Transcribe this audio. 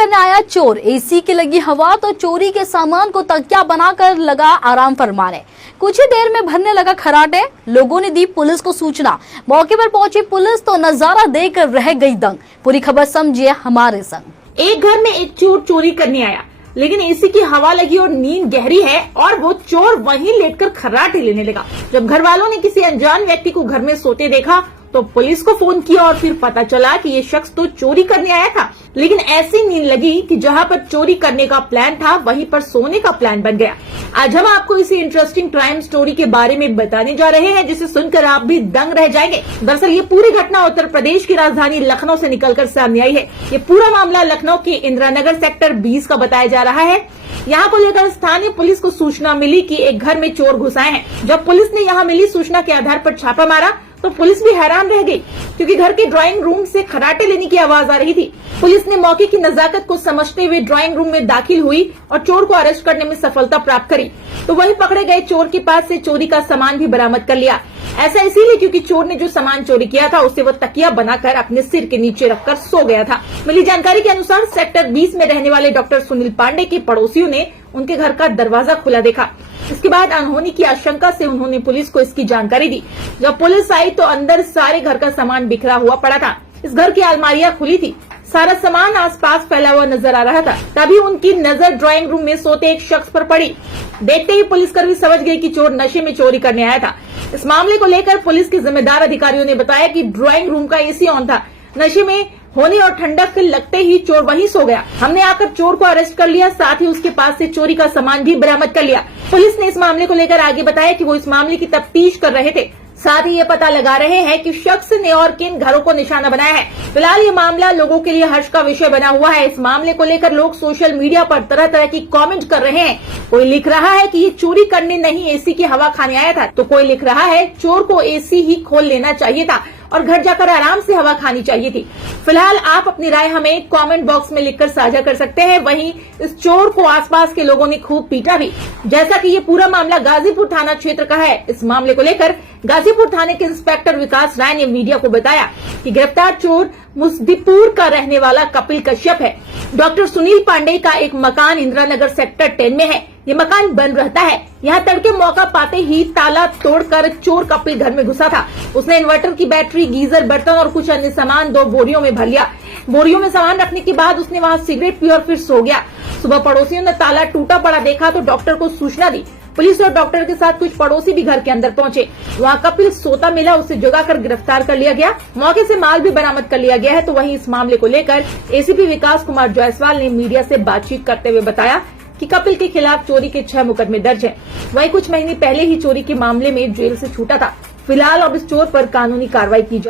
करने आया चोर। एसी की लगी हवा तो चोरी के सामान को तकिया बनाकर लगा आराम फरमाने। कुछ ही देर में भरने लगा खर्राटे। लोगों ने दी पुलिस को सूचना। मौके पर पहुंची पुलिस तो नजारा देखकर रह गई दंग। पूरी खबर समझिए हमारे संग। एक घर में एक चोर चोरी करने आया, लेकिन एसी की हवा लगी और नींद गहरी है और वो चोर वहीं लेटकर खर्राटे लेने लगा। जब घर वालों ने किसी अनजान व्यक्ति को घर में सोते देखा तो पुलिस को फोन किया और फिर पता चला कि ये शख्स तो चोरी करने आया था, लेकिन ऐसी नींद लगी कि जहां पर चोरी करने का प्लान था वहीं पर सोने का प्लान बन गया। आज हम आपको इसी इंटरेस्टिंग क्राइम स्टोरी के बारे में बताने जा रहे हैं, जिसे सुनकर आप भी दंग रह जाएंगे। दरअसल ये पूरी घटना उत्तर प्रदेश की राजधानी लखनऊ से निकलकर सामने आई है। ये पूरा मामला लखनऊ के इंदिरा नगर सेक्टर 20 का बताया जा रहा है। यहाँ को लेकर स्थानीय पुलिस को सूचना मिली कि एक घर में चोर घुस आए हैं। जब पुलिस ने यहाँ मिली सूचना के आधार पर छापा मारा तो पुलिस भी हैरान रह गई, क्योंकि घर के ड्राइंग रूम से खर्राटे लेने की आवाज आ रही थी। पुलिस ने मौके की नजाकत को समझते हुए ड्राइंग रूम में दाखिल हुई और चोर को अरेस्ट करने में सफलता प्राप्त करी। तो वहीं पकड़े गए चोर के पास से चोरी का सामान भी बरामद कर लिया। ऐसा इसीलिए क्योंकि चोर ने जो सामान चोरी किया था उसे वो तकिया बनाकर अपने सिर के नीचे रखकर सो गया था। मिली जानकारी के अनुसार सेक्टर 20 में रहने वाले डॉक्टर सुनील पांडे के पड़ोसियों ने उनके घर का दरवाजा खुला देखा। इसके बाद अनहोनी की आशंका से उन्होंने पुलिस को इसकी जानकारी दी। जब पुलिस आई तो अंदर सारे घर का सामान बिखरा हुआ पड़ा था। इस घर की अलमारियां खुली थी, सारा सामान आसपास फैला हुआ नजर आ रहा था। तभी उनकी नजर ड्राइंग रूम में सोते एक शख्स पर पड़ी। देखते ही पुलिसकर्मी समझ गए कि चोर नशे में चोरी करने आया था। इस मामले को लेकर पुलिस के जिम्मेदार अधिकारियों ने बताया कि ड्राइंग रूम का एसी ऑन था। नशे में होने और ठंडक लगते ही चोर वहीं सो गया। हमने आकर चोर को अरेस्ट कर लिया, साथ ही उसके पास से चोरी का सामान भी बरामद कर लिया। पुलिस ने इस मामले को लेकर आगे बताया कि वो इस मामले की तफ्तीश कर रहे थे, साथ ही ये पता लगा रहे हैं कि शख्स ने और किन घरों को निशाना बनाया है। फिलहाल ये मामला लोगों के लिए हर्ष का विषय बना हुआ है। इस मामले को लेकर लोग सोशल मीडिया पर तरह तरह की कमेंट कर रहे हैं। कोई लिख रहा है कि ये चोरी करने नहीं एसी की हवा खाने आया था, तो कोई लिख रहा है चोर को एसी ही खोल लेना चाहिए था और घर जाकर आराम से हवा खानी चाहिए थी। फिलहाल आप अपनी राय हमें कमेंट बॉक्स में लिखकर साझा कर सकते हैं। वहीं इस चोर को आसपास के लोगों ने खूब पीटा भी। जैसा कि ये पूरा मामला गाजीपुर थाना क्षेत्र का है, इस मामले को लेकर गाजीपुर थाने के इंस्पेक्टर विकास राय ने मीडिया को बताया कि गिरफ्तार चोर मुस्दीपुर का रहने वाला कपिल कश्यप है। डॉक्टर सुनील पांडे का एक मकान इंदिरा नगर सेक्टर 10 में है। ये मकान बंद रहता है। यहाँ तड़के मौका पाते ही ताला तोड़कर चोर कपिल घर में घुसा था। उसने इन्वर्टर की बैटरी, गीजर, बर्तन और कुछ अन्य सामान 2 बोरियों में भर लिया। बोरियों में सामान रखने के बाद उसने वहाँ सिगरेट पी और फिर सो गया। सुबह पड़ोसियों ने ताला टूटा पड़ा देखा तो डॉक्टर को सूचना दी। पुलिस और डॉक्टर के साथ कुछ पड़ोसी भी घर के अंदर पहुंचे। वहाँ कपिल सोता मिला, उसे जगाकर गिरफ्तार कर लिया गया। मौके से माल भी बरामद कर लिया गया है। तो वहीं इस मामले को लेकर एसीपी विकास कुमार जायसवाल ने मीडिया से बातचीत करते हुए बताया कि कपिल के खिलाफ चोरी के 6 मुकदमे दर्ज हैं। वहीं कुछ महीने पहले ही चोरी के मामले में जेल से छूटा था। फिलहाल अब इस चोर पर कानूनी कार्रवाई की